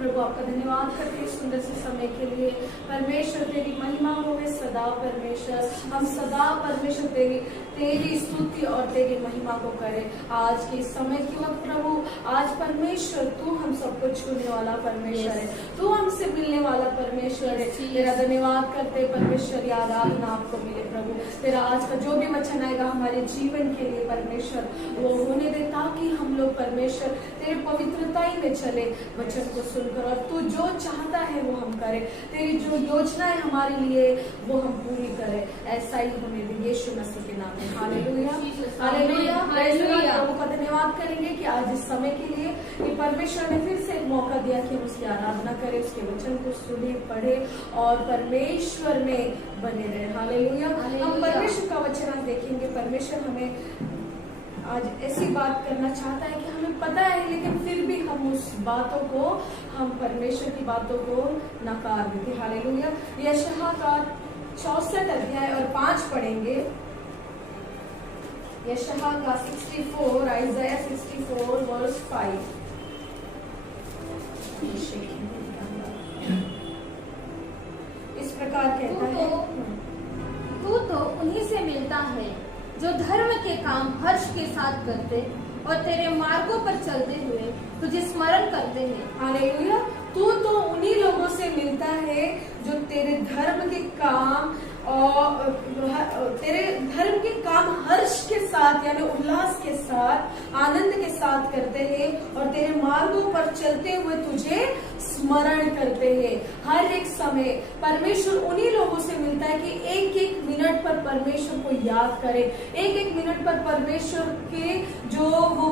प्रभु आपका धन्यवाद करते हैं सुंदर से समय के लिए। परमेश्वर तेरी महिमा होवे सदा परमेश्वर, हम सदा परमेश्वर तेरी स्तुति और तेरी महिमा को करें। आज के समय की वक्त प्रभु, आज परमेश्वर तू हम सबको छूने वाला परमेश्वर है, तू हमसे मिलने वाला परमेश्वर है। तेरा धन्यवाद करते परमेश्वर, आराधना आपको मिले प्रभु। तेरा आज का जो भी वचन आएगा हमारे जीवन के लिए परमेश्वर वो होने दे, ताकि हम लोग परमेश्वर तेरे पवित्रता ही में चले वचन को सुनकर, और तू जो चाहता है वो हम करें, तेरी जो योजना है हमारे लिए वो हम पूरी करें। ऐसा ही होने दे यीशु मसीह के नाम में। Hallelujah hallelujah hallelujah. प्रभु का धन्यवाद करेंगे कि आज इस समय के लिए कि परमेश्वर ने फिर से एक मौका दिया कि हम उसकी आराधना करें, उसके वचन को सुने पढ़े और परमेश्वर में बने रहे। हालेलुया। हम परमेश्वर का वचन आज देखेंगे। परमेश्वर हमें आज ऐसी बात करना चाहता है कि हमें पता है, लेकिन फिर भी हम उस बातों को, हम परमेश्वर की बातों को नकार देते। हालेलुया। यशायाह का 64 अध्याय और 5 पढ़ेंगे। यशायाह का 64, आइज़ाया 64 वर्स 5। इस प्रकार कहता है, तू तो उन्हीं से मिलता है जो धर्म के काम हर्ष के साथ करते और तेरे मार्गों पर चलते हुए तुझे स्मरण करते हैं। हालेलुया। तू तो उन्हीं लोगों से मिलता है जो तेरे धर्म के काम और तेरे धर्म के काम हर्ष के साथ यानी उल्लास के साथ, आनंद के साथ करते हैं और तेरे मार्गों पर चलते हुए तुझे स्मरण करते हैं। हर एक समय परमेश्वर उन्हीं लोगों से मिलता है कि एक एक मिनट पर परमेश्वर को याद करे, एक एक मिनट पर परमेश्वर के जो वो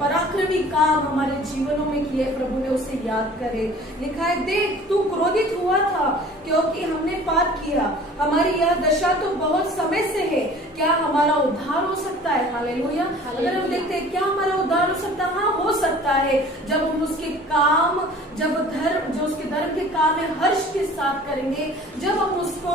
पराक्रमी काम हमारे जीवनों में किए प्रभु ने उसे याद करे। लिखा है, देख तू क्रोधित हुआ था क्योंकि हमने पाप किया, हमारी यह दशा तो बहुत समय से है, क्या हमारा उद्धार हो सकता है? हालेलुया। अगर हम देखते हैं क्या हमारा उद्धार हो सकता है? हाँ, हो सकता है जब हम उसके काम, जब जो उसके धर्म के काम है हर्ष के साथ करेंगे, जब हम उसको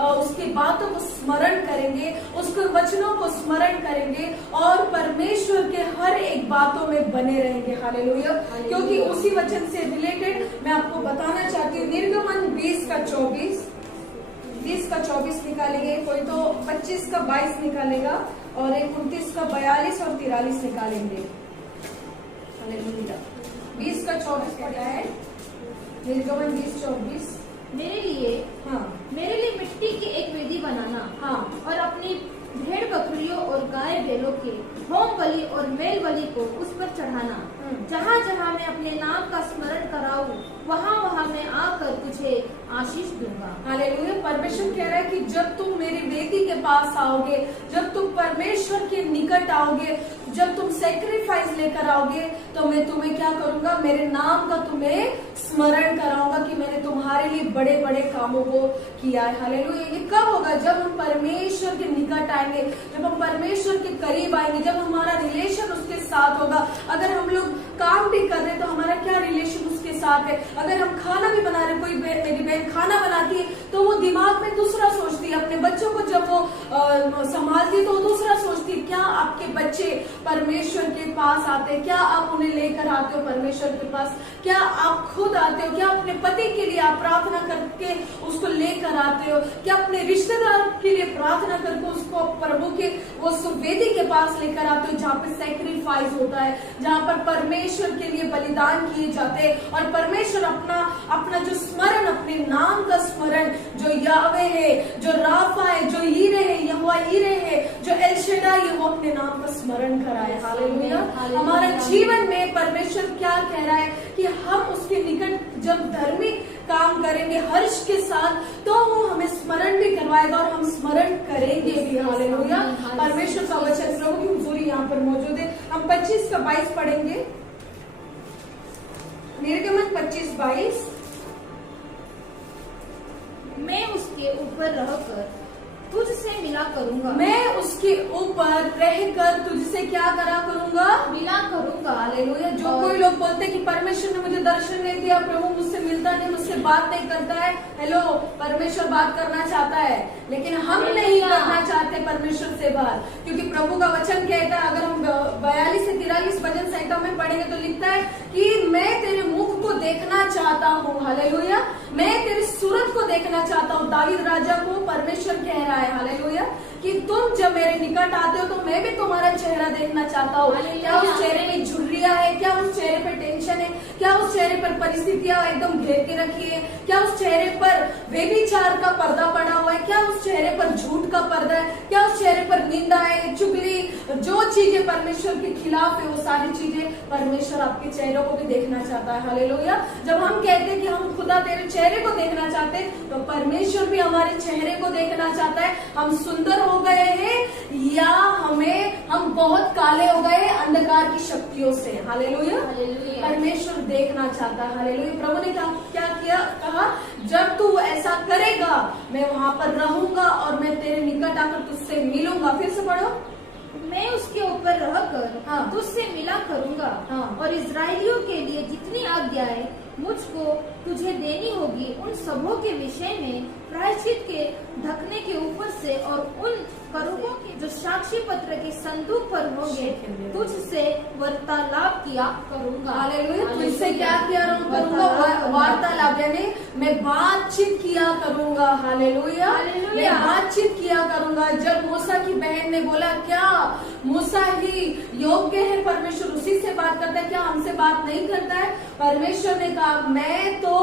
उसकी बातों को स्मरण करेंगे, उसके वचनों को स्मरण करेंगे और परमेश्वर के हर एक बातों में बने रहेंगे। हालेलुया। क्योंकि उसी वचन से रिलेटेड मैं आपको बताना चाहती हूँ, निर्गमन 20 का 24 निकालेंगे, कोई तो 25 का 22 निकालेगा और एक 29 का 42 और 43 निकालेंगे। 20 का 24 क्या है? निर्गमन 20:24। मेरे लिए मिट्टी की एक वेदी बनाना, हाँ, और अपनी भेड़ बकरियों और गाय बैलों के होम बलि और मेल बलि को उस पर चढ़ाना। जहाँ जहाँ मैं अपने नाम का स्मरण कराऊं, वहाँ वहाँ मैं आकर तुझे आशीष दूंगा। हालेलुया। परमेश्वर कह रहा है कि जब तुम मेरी वेदी के पास आओगे, जब तुम परमेश्वर के निकट आओगे, जब तुम सेक्रीफाइस लेकर आओगे, तो मैं तुम्हें क्या करूंगा? मेरे नाम का तुम्हें स्मरण कराऊंगा कि मैंने तुम्हारे लिए बड़े बड़े कामों को किया है। हालेलुया। ये कब होगा? जब हम परमेश्वर के निकट आएंगे, जब हम परमेश्वर के करीब आएंगे, जब हमारा रिलेशन उसके साथ होगा। अगर हम लोग काम भी कर रहे हैं तो हमारा क्या रिलेशन उसके साथ है? अगर हम खाना भी बना रहे, कोई मेरी बहन खाना बनाती है तो वो दिमाग में दूसरा सोचती है, अपने बच्चों को जब वो संभालती है तो वो दूसरा सोचती है। क्या आपके बच्चे परमेश्वर के पास आते हैं? क्या आप उन्हें लेकर आते हो परमेश्वर के पास? क्या आप खुद आते हो? क्या अपने पति के लिए आप प्रार्थना करके उसको लेकर आते हो? क्या अपने रिश्तेदार के लिए प्रार्थना करके उसको प्रभु के वो वेदी के पास लेकर आते हो, जहाँ पे सैक्रिफाइस होता है, जहाँ पर परमेश्वर के लिए बलिदान किए जाते हैं और परमेश्वर अपना जो स्मरण, अपने नाम का स्मरण, जो यावे है, जो राफा है, जो ईरे है, यहोवा ईरे है, जो एल शडाई है, वो अपने नाम का स्मरण कराए। हालेलुया। हमारे जीवन में परमेश्वर क्या कह रहा है कि हम उसके निकट जब धार्मिक काम करेंगे हर्ष के साथ, तो वो हमें स्मरण भी करवाएगा और हम स्मरण करेंगे भी। हालेलुया। परमेश्वर का वचन प्रभु की हुजूरी यहाँ पर मौजूद है। हम 25 का 22 पढ़ेंगे। निर्गमन 25:22। मैं उसके ऊपर रहकर तुझसे मिला करूंगा, मैं उसके ऊपर रहकर तुझसे क्या करा करूंगा? मिला करूंगा। हालेलुया। जो कोई लोग बोलते हैं कि परमेश्वर ने मुझे दर्शन नहीं दिया, प्रभु मुझसे मिलता नहीं, मुझसे बात नहीं करता है। हेलो, परमेश्वर बात करना चाहता है, लेकिन हम नहीं करना चाहते परमेश्वर से बात, क्योंकि प्रभु का वचन कहता है, अगर हम 42 से 43 भजन संहिता में पढ़ेंगे तो लिखता है कि मैं तेरे मुख को देखना चाहता हूँ। हालेलुया। मैं तेरी सूरत को देखना चाहता हूँ। दाऊद राजा को परमेश्वर कह रहा है हालेलुया कि तुम जब मेरे निकट आते हो तो मैं भी तुम्हारा चेहरा देखना चाहता हूँ। क्या उस चेहरे में झुर्रियां है? क्या उस चेहरे पर टेंशन है? क्या उस चेहरे पर परिस्थितियां एकदम घेर के रखी है? क्या उस चेहरे पर व्यभिचार का पर्दा पड़ा हुआ है? क्या उस चेहरे पर झूठ का पर्दा है? क्या उस चेहरे पर निंदा है, चुगली, जो चीजें परमेश्वर के खिलाफ है वो सारी चीजें परमेश्वर आपके चेहरे को भी देखना चाहता है। हालेलुया। जब हम कहते हैं कि हम खुदा तेरे चेहरे को देखना चाहते हैं तो परमेश्वर भी हमारे चेहरे को देखना चाहता है। हम सुंदर हो गए हैं या हम बहुत काले हो गए अंधकार की शक्तियों से। हालेलुया। परमेश्वर देखना चाहता है। हालेलुया। प्रभु ने क्या किया? कहा जब तू ऐसा करेगा मैं वहां पर रहूंगा और मैं तेरे निकट आकर तुझसे मिलूंगा। फिर से पढ़ो। मैं उसके ऊपर रहकर तुझसे मिला करूंगा और इजराइलियों के लिए जितनी आज्ञाएं मुझको तुझे देनी होगी उन सबों के विषय में प्रायश्चित के ढकने के ऊपर से और उन करूबों के जो साक्षी पत्र के संदूक पर होंगे तुझसे वार्तालाप किया करूंगा। हालेलुया। तुझसे क्या किया करूंगा? वार्तालाप, यानी मैं बातचीत किया करूंगा। हालेलुया। मैं बातचीत किया करूंगा। जब मूसा की बहन ने बोला क्या मूसा ही योग्य है, परमेश्वर उसी से बात करता है, क्या हमसे बात नहीं करता है? परमेश्वर ने कहा मैं तो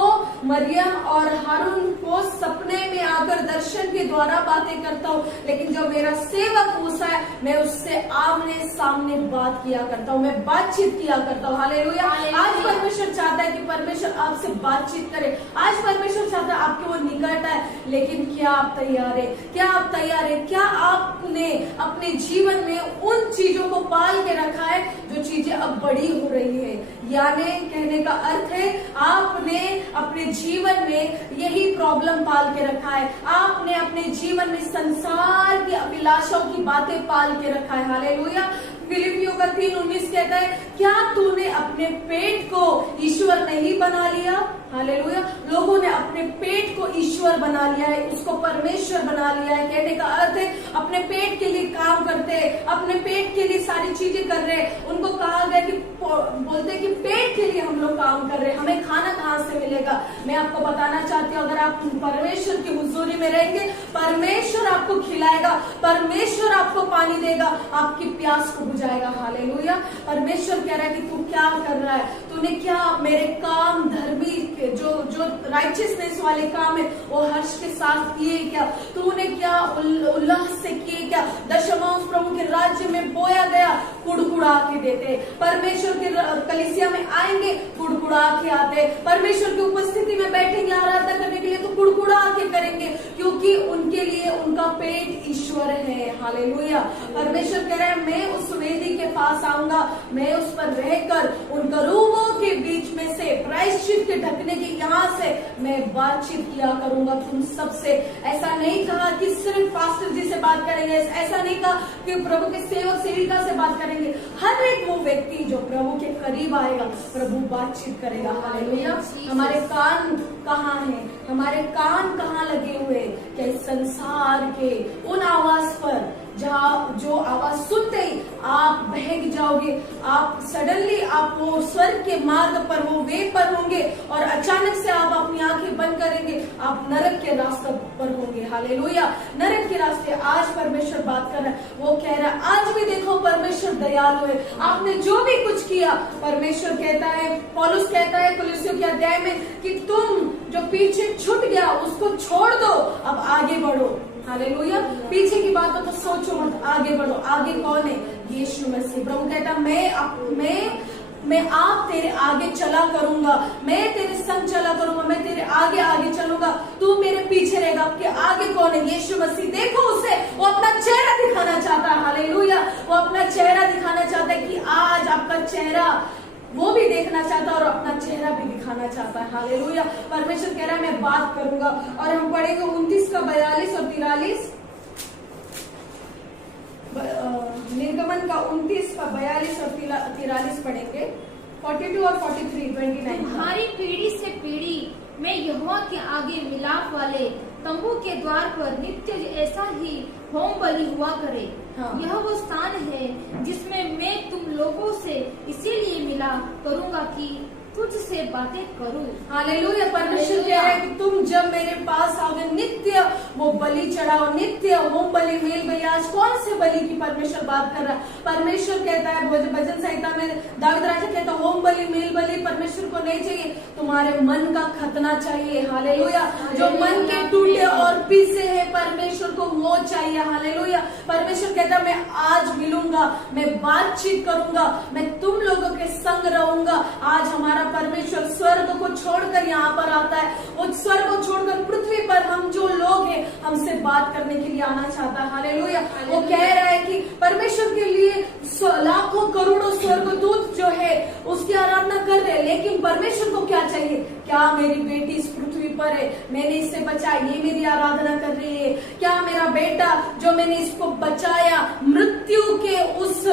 मरियम और हारून को सपने में आकर दर्शन के द्वारा बातें करता हूँ, लेकिन जो मेरा सेवक मूसा है मैं उससे आमने सामने बात किया करता हूँ, मैं बातचीत किया करता हूँ। हालेलुया। आज परमेश्वर चाहता है कि परमेश्वर आपसे बातचीत करे। आज परमेश्वर चाहता है आपके वो निकट है, लेकिन क्या आप तैयार है? क्या आप तैयार है? क्या आपने अपने जीवन में उन चीजों को पाल के रखा है जो चीजें अब बड़ी हो रही है? यानी कहने का अर्थ है आपने अपने जीवन में यही प्रॉब्लम पाल के रखा है। आपने अपने जीवन में संसार की अभिलाषाओं की बातें पाल के रखा है। हालेलुया। फिलिपियों का 3:19 कहता है क्या तूने अपने पेट को ईश्वर नहीं बना लिया? हालेलुया। लोगों ने अपने पेट को ईश्वर बना लिया है, उसको परमेश्वर बना लिया है। कहने का अर्थ है अपने पेट के लिए काम करते हैं, अपने पेट के लिए सारी चीजें कर रहे हैं। उनको कहा गया कि बोलते कि पेट के लिए हम लोग काम कर रहे हैं, हमें खाना कहाँ से मिलेगा? मैं आपको बताना चाहती हूँ अगर आप परमेश्वर की हुजूरी में रहेंगे परमेश्वर आपको खिलाएगा, परमेश्वर आपको पानी देगा, आपकी प्यास को बुझाएगा। हालेलुया। परमेश्वर कह रहा है कि तू क्या कर रहा है? तूने क्या मेरे काम धर्मी जो राइचियसनेस वाले काम है वो हर्ष के साथ किए क्या? तूने क्या उल्लास से किए क्या? दशमांश प्रभु के राज्य में बोया गया कुड़कुड़ा के देते, परमेश्वर के कलीसिया में आएंगे कुड़कुड़ा के आते, परमेश्वर की उपस्थिति में बैठेंगे आराधना करने के लिए तो कुड़कुड़ा के करेंगे, क्योंकि उनके लिए उनका पेट ईश्वर है। हालेलुया। परमेश्वर कह रहा है मैं उस वेदी के पास आऊंगा, मैं उस पर रहकर उन करूबों के बीच में से प्रायश्चित के ढकने के यहाँ से मैं बातचीत किया करूंगा तुम सबसे। ऐसा नहीं कहा कि सिर्फ पास्टर जी से बात करेंगे, ऐसा नहीं कहा कि प्रभु के सेवक सेविका से बात करेंगे। हर एक वो व्यक्ति जो प्रभु के करीब आएगा प्रभु बातचीत करेगा। हालेलुया। हमारे कान कहाँ हैं? हमारे कान कहाँ लगे हुए? क्या संसार के उन आवाज पर जहाँ जो आवाज सुनते ही आप बहक जाओगे, आप सडनली आप वो स्वर्ग के मार्ग पर वो वे पर होंगे और अचानक से आप अपनी आंखें बंद करेंगे, आप नरक के रास्ते पर होंगे। हालेलुया। नरक के रास्ते आज परमेश्वर बात कर रहा है, वो कह रहा है आज भी देखो परमेश्वर दयालु है। आपने जो भी कुछ किया परमेश्वर कहता है, पौलुस कहता है कुलुस्सियों के अध्याय में कि तुम जो पीछे छूट गया उसको छोड़ दो, अब आगे बढ़ो। हालेलुया। पीछे की बातों को सोचो मत, आगे बढ़ो। आगे कौन है? यीशु मसीह। प्रभु कहता मैं आप तेरे आगे चला करूंगा, मैं तेरे संग चला करूंगा, मैं तेरे आगे आगे चलूंगा, तू मेरे पीछे रहेगा। आपके आगे कौन है? यीशु मसीह। देखो उसे, वो अपना चेहरा दिखाना चाहता है। हालेलुया। वो अपना चेहरा दिखाना चाहता है कि आज आपका चेहरा वो भी देखना चाहता है और अपना चेहरा भी दिखाना चाहता है। हालेलुया। परमेश्वर कह रहा है मैं बात करूंगा। और हम पढ़ेंगे 29 का 42 और 43, निर्गमन का 29 का 42 और 43 पढ़ेंगे, 42 और 43, 29। तुम्हारी पीढ़ी से पीढ़ी में यहोवा के आगे मिलाप वाले तंबू के द्वार पर नित्य ऐसा ही होम बलि हुआ करे। यह वो स्थान है जिसमें मैं तुम लोगों से इसीलिए मिला करूंगा कि तुझ तुझसे बातें करूं। हालेलुया। परमेश्वर कह रहा है कि तुम जब मेरे पास आओगे नित्य वो बलि चढ़ाओ, नित्य होम बलि, मेल बलि। आज कौन से बलि की परमेश्वर बात कर रहा है? परमेश्वर कहता है भजन संहिता में दाऊद राजा कहता है होम बलि मेल बलि परमेश्वर को नहीं चाहिए, तुम्हारे मन का खतना चाहिए। हालेलुया। जो मन के टूटे और पीसे है परमेश्वर को वो चाहिए। हालेलुया। परमेश्वर कहता है मैं आज मिलूंगा, मैं बातचीत करूंगा, मैं तुम लोगों के संग रहूंगा। आज हमारा परमेश्वर स्वर्ग को छोड़कर यहाँ पर आता है, वो स्वर्ग को छोड़कर पृथ्वी पर हम जो लोग हैं हमसे बात करने के लिए आना चाहता है। हालेलुया। वो कह रहा है कि परमेश्वर के लिए लाखों करोड़ों स्वर्गदूत जो है उसकी आराधना कर रहे हैं, लेकिन परमेश्वर को क्या चाहिए? क्या मेरी बेटी इस पृथ्वी पर है, मैंने इससे बचाया, ये मेरी आराधना कर रही है? क्या मेरा बेटा जो मैंने इसको बचाया मृत्यु के उस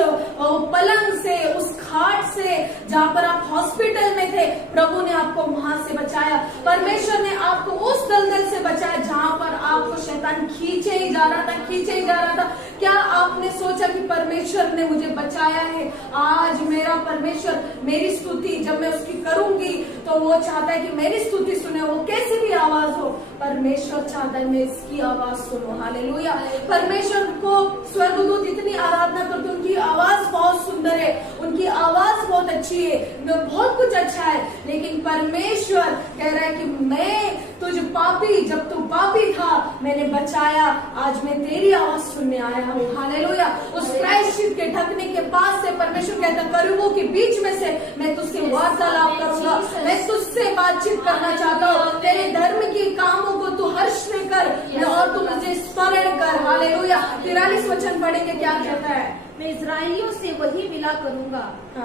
पलंग से, उस खाट से जहाँ पर आप हॉस्पिटल में थे, प्रभु ने आपको वहां से बचाया। परमेश्वर ने आपको उस दलदल से बचाया जहाँ पर आपको शैतान खींचे ही जा रहा था, खींचे ही जा रहा था। क्या आपने सोचा कि परमेश्वर ने मुझे बचाया है? आज मेरा परमेश्वर मेरी स्तुति जब मैं उसकी करूंगी तो वो चाहता है कि मेरी स्तुति सुने, वो कैसी भी आवाज हो, परमेश्वर चाहता है मैं इसकी आवाज सुनूं। हालेलुया। परमेश्वर को स्वर्गदूत इतनी आराधना करते, उनकी आवाज बहुत सुंदर है, उनकी आवाज बहुत अच्छी है, बहुत कुछ अच्छा है, लेकिन परमेश्वर कह रहा है कि मैं तुझ पापी, जब तू पापी था मैंने बचाया, आज मैं तेरी आवाज सुनने आया हूँ। हालेलुया। उस प्रायश्चित के ढकने के पास से परमेश्वर कहता करूबों के बीच में से मैं तुझसे वार्तालाप करूंगा, मैं तुझसे बातचीत करना चाहता हूँ। तेरे धर्म के कामों को तू हर्ष में कर और तू मुझे स्मरण कर। हालेलुया। 43 वचन पढ़ेंगे, क्या कहता है? मैं इस्राएलियों से वही मिला करूंगा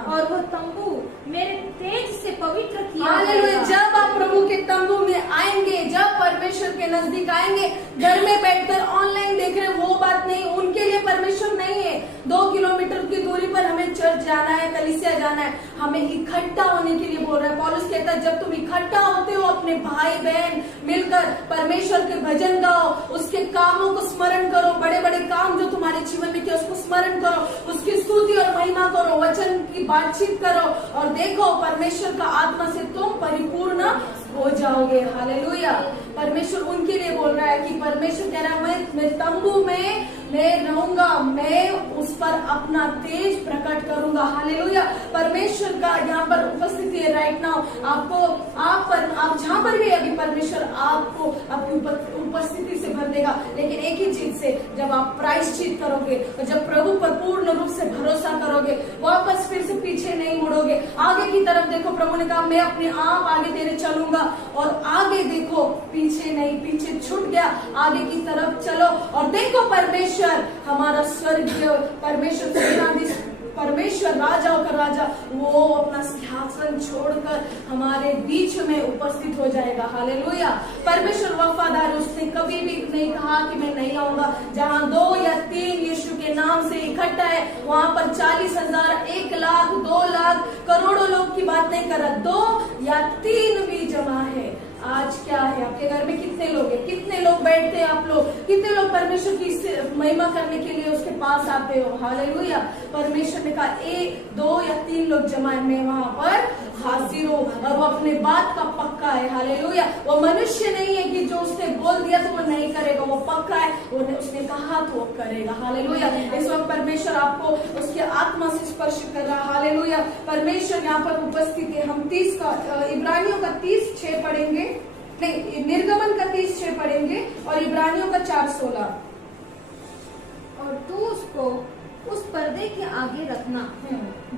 और वह तंबू मेरे तेज से पवित्र किया हालेलुया। जब आप प्रभु के तंबू में आएंगे, जब परमेश्वर के नजदीक आएंगे, घर में बैठकर ऑनलाइन देख रहे वो बात नहीं, उनके लिए परमेश्वर नहीं है। 2 किलोमीटर की दूरी पर हमें चर्च जाना है, कलीसिया जाना है, हमें इकट्ठा होने के लिए बोल रहा है। पौलुस कहता है जब तुम इकट्ठा होते हो अपने भाई बहन मिलकर परमेश्वर के भजन गाओ, उसके कामों को स्मरण करो, बड़े बड़े काम जो तुम्हारे जीवन में किया उसको स्मरण करो, उसकी स्तुति और महिमा करो, वचन की बातचीत करो और देखो परमेश्वर का आत्मा से तुम परिपूर्ण हो जाओगे। हालेलुया। परमेश्वर उनके लिए बोल रहा है कि परमेश्वर कह रहा है मैं तंबू में मैं रहूंगा, मैं उस पर अपना तेज प्रकट करूंगा। हालेलुया। परमेश्वर का यहाँ पर उपस्थिति है राइट नाउ। आप जहाँ पर भी अभी परमेश्वर आपको अपनी उपस्थिति से भर देगा, लेकिन एक ही चीज से, जब आप प्रायश्चित करोगे और जब प्रभु पर पूर्ण रूप से भरोसा करोगे, वापस फिर से पीछे नहीं मुड़ोगे, आगे की तरफ देखो। प्रभु ने कहा मैं अपने आप आगे तेरे चलूंगा और आगे देखो, पीछे नहीं, पीछे छूट गया, आगे की तरफ चलो और देखो परमेश्वर हमारा स्वर्गीय परमेश्वर राजाओं का राजा वो अपना सिंहासन छोड़कर हमारे बीच में उपस्थित हो जाएगा। हालेलुया। परमेश्वर वफादार, उसने कभी भी नहीं कहा कि मैं नहीं आऊंगा। जहाँ 2 या 3 यीशु के नाम से इकट्ठा है वहां पर 40,000, 1 लाख, 2 लाख, करोड़ों लोग की बात नहीं कर रहा, 2 या 3 भी जमा है। आज क्या है? आपके घर में कितने लोग हैं? कितने लोग बैठते हैं? आप लोग कितने लोग परमेश्वर की महिमा करने के लिए उसके पास आते हो? हालेलुया। परमेश्वर ने कहा 1, 2 या 3 लोग जमा है, मैं वहां पर हाजिर हो, और वो अपने बात का पक्का है। हालेलुया। वो मनुष्य नहीं है कि जो उसने बोल दिया तो वो नहीं करेगा, वो पक्का है, उसने कहा तो वो करेगा। हालेलुया। इस वक्त परमेश्वर आपको उसके आत्मा से स्पर्श कर रहा है। हालेलुया। परमेश्वर यहाँ पर उपस्थित है। हम 30 का इब्रानियों का 30:6 पढ़ेंगे, नहीं निर्गमन का 30:6 पढ़ेंगे और इब्रानियों का 4:16। और तू उसको उस पर्दे के आगे रखना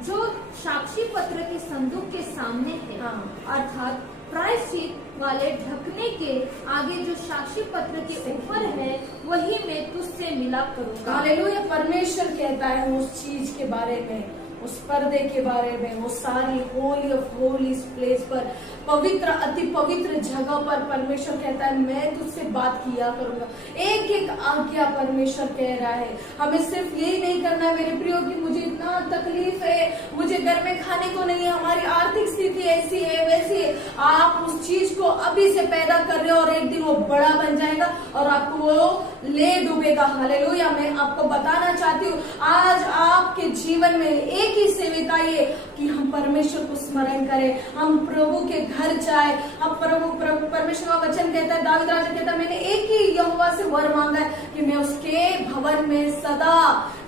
जो साक्षी पत्र के संदूक के सामने है, अर्थात प्रायश्चित वाले ढकने के आगे जो साक्षी पत्र के ऊपर है वही मैं तुझसे मिला करूंगा। हालेलुया। परमेश्वर कहता है उस चीज के बारे में, उस पर्दे के बारे में, वो सारी होली ऑफ होली प्लेस पर, पवित्र अति पवित्र जगह पर परमेश्वर कहता है मैं तुझसे बात किया करूंगा। एक एक आज्ञा परमेश्वर कह रहा है। हमें सिर्फ यही नहीं करना है मेरे प्रियो कि मुझे इतना तकलीफ है, मुझे घर में खाने को नहीं है, हमारी आर्थिक स्थिति ऐसी है वैसी है। आप उस चीज को अभी से पैदा कर रहे हो और एक दिन वो बड़ा बन जाएगा और आपको वो ले डूबेगा। हालेलुया। मैं आपको बताना चाहती हूँ, आज आपके जीवन में एक ही सेविका ये कि हम परमेश्वर को स्मरण करें, हम प्रभु के घर जाए। हम प्रभु परमेश्वर का वचन कहता है, दाऊद राजा कहता है, मैंने एक ही यहोवा से वर मांगा है कि मैं उसके भवन में सदा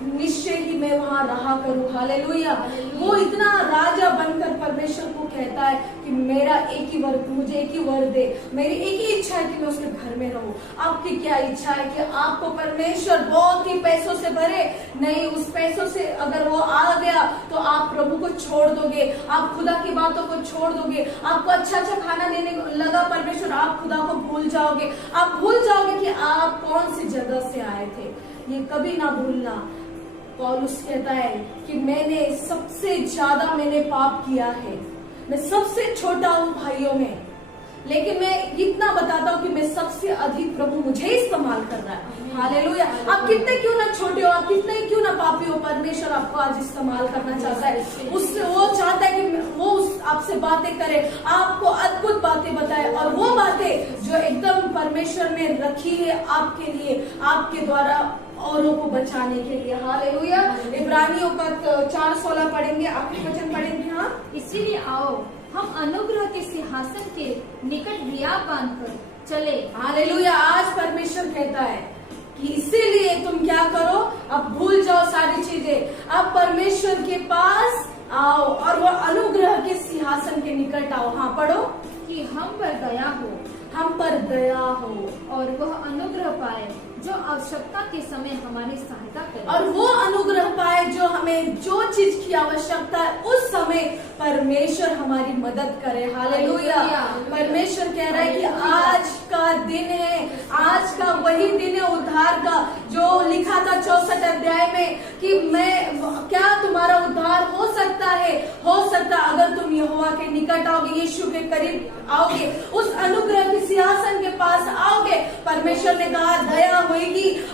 निश्चय ही मैं वहां रहा करूं। हालेलुया। वो इतना राजा बनकर परमेश्वर को कहता है कि मेरा एक ही वर, मुझे एक ही वर दे, मेरी एक ही इच्छा है कि मैं उसके घर में रहूं। आपकी क्या इच्छा है कि आपको परमेश्वर बहुत ही पैसों से भरे? नहीं, उस पैसों से अगर वो आ गया तो आप प्रभु को छोड़ दोगे, आप खुदा की बातों को छोड़ दोगे। आपको अच्छा अच्छा खाना देने लगा परमेश्वर, आप खुदा को भूल जाओगे। आप भूल जाओगे कि आप कौन सी जगह से आए थे। ये कभी ना भूलना। पौलुस कहता है कि मैंने सबसे ज्यादा पाप किया है, मैं सबसे छोटा हूं भाइयों में, लेकिन मैं इतना बताता हूँ कि मैं सबसे अधिक प्रभु मुझे इस्तेमाल कर रहा है। हालेलुया। आप कितने क्यों ना छोटे हो, आप कितने क्यों ना पापी हो, परमेश्वर आपको आज इस्तेमाल करना चाहता है। उससे वो चाहता है कि वो आपसे बातें करे, आपको अद्भुत बातें बताए, और वो बातें जो एकदम परमेश्वर ने रखी है आपके लिए, आपके द्वारा औरों को बचाने के लिए। हालेलुया। इब्रानियों का 4:16 पढ़ेंगे, आखिरी वचन पढ़ेंगे। हाँ, इसीलिए आओ हम अनुग्रह के सिंहासन के निकट रिया बांधकर चले। हालेलुया। आज परमेश्वर कहता है कि इसीलिए तुम क्या करो, अब भूल जाओ सारी चीजें, अब परमेश्वर के पास आओ और वो अनुग्रह के सिंहासन के निकट आओ। हाँ, पढ़ो। कि हम पर दया हो, हम पर दया हो, और वह अनुग्रह पाए जो आवश्यकता के समय हमारी सहायता करे। और वो अनुग्रह पाए जो हमें जो चीज की आवश्यकता है उस समय परमेश्वर हमारी मदद करे। हालेलुया। परमेश्वर कह रहा है कि आज का दिन है, आज का वही दिन है उद्धार का, जो लिखा था 64 अध्याय में कि मैं क्या तुम्हारा उद्धार हो सकता है, हो सकता अगर तुम यहोवा के निकट आओगे, यीशु के करीब आओगे, उस अनुग्रह के सिंहासन के पास आओगे। परमेश्वर ने कहा दया होगी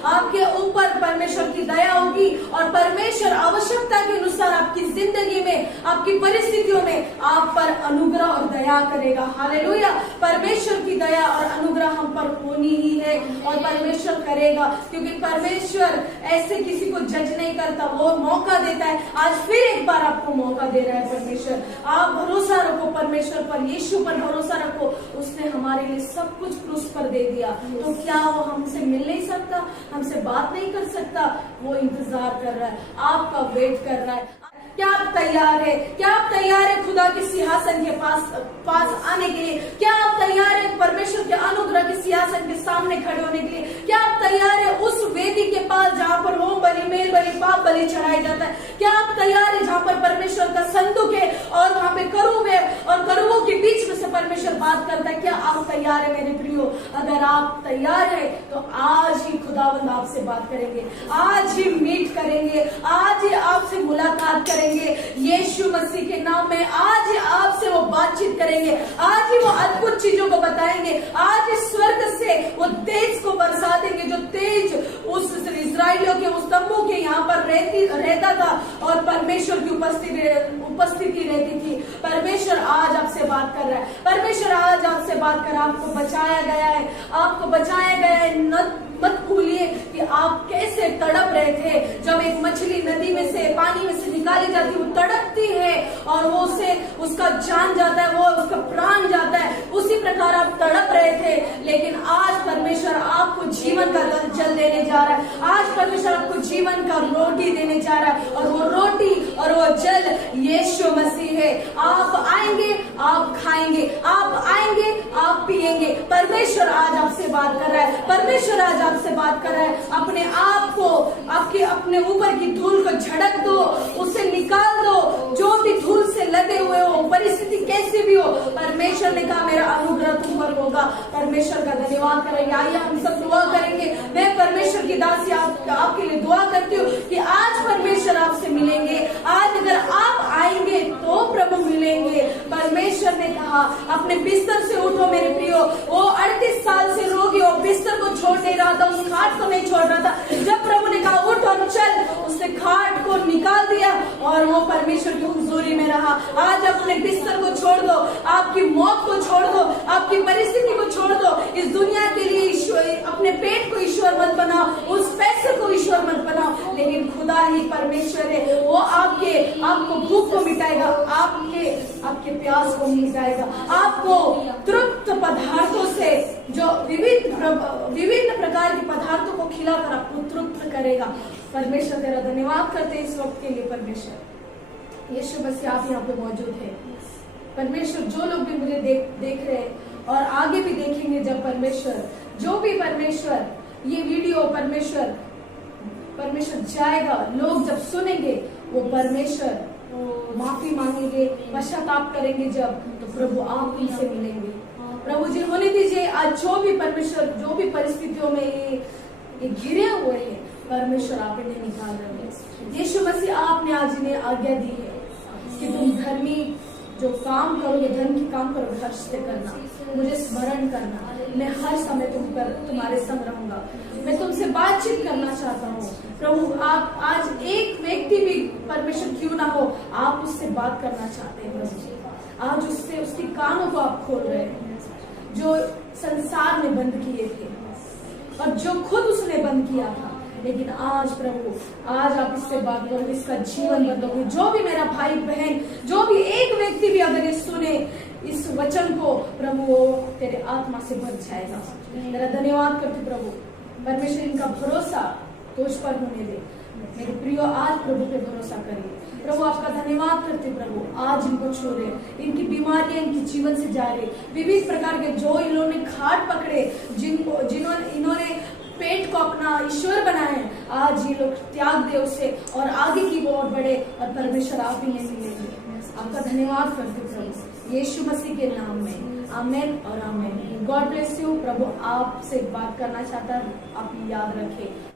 आपके ऊपर, परमेश्वर की दया होगी, और परमेश्वर आवश्यकता के अनुसार आपकी जिंदगी में, आपकी परिस्थितियों में आप पर अनुग्रह और दया करेगा। हालेलुया। परमेश्वर की दया और अनुग्रह हम पर होनी ही है और परमेश्वर करेगा, क्योंकि परमेश्वर ऐसे किसी को जज नहीं करता, वो मौका देता है। आज फिर एक बार आपको मौका दे रहा है परमेश्वर। आप भरोसा रखो परमेश्वर पर, यीशु पर भरोसा रखो। उसने हमारे लिए सब कुछ क्रूस पर दे दिया, तो क्या वो हमसे मिल नहीं सकता, हमसे बात नहीं कर सकता? वो इंतजार कर रहा है, आपका वेट कर रहा है। क्या आप तैयार है? क्या आप तैयार है खुदा के सिंहासन के पास आने के लिए? क्या आप तैयार है परमेश्वर के अनुग्रह के सिंहासन के सामने खड़े होने के लिए? क्या आप तैयार है उस वेदी के पास जहाँ पर होम बलि, मेल बलि, पाप बलि चढ़ाया जाता है? क्या आप तैयार है जहाँ पर परमेश्वर का संदूक है और वहाँ पे करूब है और करूबों के बीच में से परमेश्वर बात करता है? क्या आप तैयार है मेरे प्रियो? अगर आप तैयार है तो आज ही खुदावंद आपसे बात करेंगे, आज ही मीट करेंगे, आज ही आपसे मुलाकात करेंगे यीशु मसीह के नाम में। आज ही आपसे वो बातचीत करेंगे, आज ही वो अद्भुत चीजों को बताएंगे, आज ही स्वर्ग से वो तेज को बरसा देंगे, जो तेज उस इस्राएलियों के उस तंबू के यहाँ पर रहता था और परमेश्वर की उपस्थिति रहती थी। परमेश्वर आज आपसे बात कर रहा है, परमेश्वर आज आपसे बात कर रहा है। आपको बचाया गया है, आपको बचाया गया है। मत भूलिए कि आप कैसे तड़प रहे थे। जब एक मछली नदी में से, पानी में से निकाली जाती है, वो तड़पती है और वो उसे उसका जान जाता है, वो उसका प्राण जाता है। उसी प्रकार आप तड़प रहे थे, लेकिन आज परमेश्वर आपको जीवन का जल देने जा रहा है। आज परमेश्वर आपको जीवन का रोटी देने जा रहा है, और वो रोटी और वो जल यीशु मसीह है। आप आएंगे, आप खाएंगे, आप आएंगे, आप पिएंगे। परमेश्वर आज आपसे बात कर रहा है, परमेश्वर आज आपसे बात कर रहा है। अपने आप को, आपके अपने ऊपर की धूल को झड़क दो, उसे निकाल दो। जो भी धूल से लदे हुए हो, परिस्थिति कैसी भी हो, परमेश्वर ने कहा मेरा अनुग्रह तुम पर होगा। परमेश्वर का धन्यवाद करेंगे। आइए हम सब दुआ करेंगे। मैं परमेश्वर की दासी आपके लिए दुआ करती हूँ कि आज परमेश्वर आपसे मिलेंगे। आज अगर आप आएंगे तो प्रभु मिलेंगे। परमेश्वर ने कहा अपने बिस्तर से उठो मेरे प्रियो। वो 38 साल से रोगी हो, बिस्तर को छोड़ नहीं रहा था, उस खाट को नहीं छोड़ रहा था। जब प्रभु ने कहा उठ और चल, उसने खाट को निकाल दिया और वो परमेश्वर की हुजूरी में रहा। आज अपने बिस्तर को छोड़ दो, आपकी मौत को छोड़ दो, आपकी परिस्थिति को छोड़ दो। इस दुनिया के लिए ईश्वर, अपने पेट को ईश्वर मत बनाओ, उस पैसे को ईश्वर मत बनाओ, लेकिन खुदा ही परमेश्वर है। वो आपको भूख को मिटाएगा, आपके प्यास को मिटाएगा, आपको तृप्त पदार्थों से, जो विभिन्न प्रकार के पदार्थों को खिलाकर आपको तृप्त करेगा। परमेश्वर तेरा धन्यवाद करते हैं इस वक्त के लिए। परमेश्वर यीशु मसीह आप यहाँ पे मौजूद है। परमेश्वर जो लोग भी मुझे देख रहे हैं और आगे भी देखेंगे, जब परमेश्वर जो भी परमेश्वर ये वीडियो परमेश्वर जाएगा, लोग जब सुनेंगे वो परमेश्वर माफी मांगेंगे, पश्चाताप करेंगे, जब तो प्रभु आप उनसे मिलेंगे। प्रभु जी होने दीजिए आज जो भी परमेश्वर जो भी परिस्थितियों में ये घिरे हुए हैं, परमेश्वर आप इन्हें निकाल रहे हैं। यीशु मसीह आपने आज इन्हें आज्ञा दी है कि तुम धर्मी जो काम करोगे, धर्म की काम करोगे, हर्ष से करना, मुझे स्मरण करना। मैं हर समय तुम्हारे संग रहूंगा। मैं तुमसे बातचीत करना चाहता हूँ प्रभु। आप आज एक व्यक्ति भी परमेश्वर क्यों ना हो, आप उससे बात करना चाहते हैं प्रभु। आज उसके कानों को आप खोल रहे हैं, जो संसार ने बंद किए थे और जो खुद उसने बंद किया था। लेकिन आज प्रभु, आज आप इससे बात करोगे, इसका जीवन बदलोगे। जो भी मेरा भाई बहन, जो भी एक व्यक्ति भी अगर ये सुने इस वचन को, प्रभु वो तेरे आत्मा से भर जाएगा। तेरा धन्यवाद करते प्रभु। परमेश्वर इनका भरोसा तुझ पर होने दे। मेरे प्रियो आज प्रभु पे भरोसा करिए। प्रभु आपका धन्यवाद करते प्रभु, आज इनको छू रहे, इनकी बीमारियां इनके जीवन से जा रही, विविध प्रकार के जो इन्होंने घाट पकड़े, इन्होंने पेट को अपना ईश्वर बनाए, आज ये लोग त्याग दे उसे और आगे की ओर बढ़े और परमेश्वर आप ही में मिलेंगे। आपका धन्यवाद करते प्रभु यीशु मसीह के नाम में, आमेन और आमेन। God bless you. प्रभु आपसे बात करना चाहता है, आप याद रखें।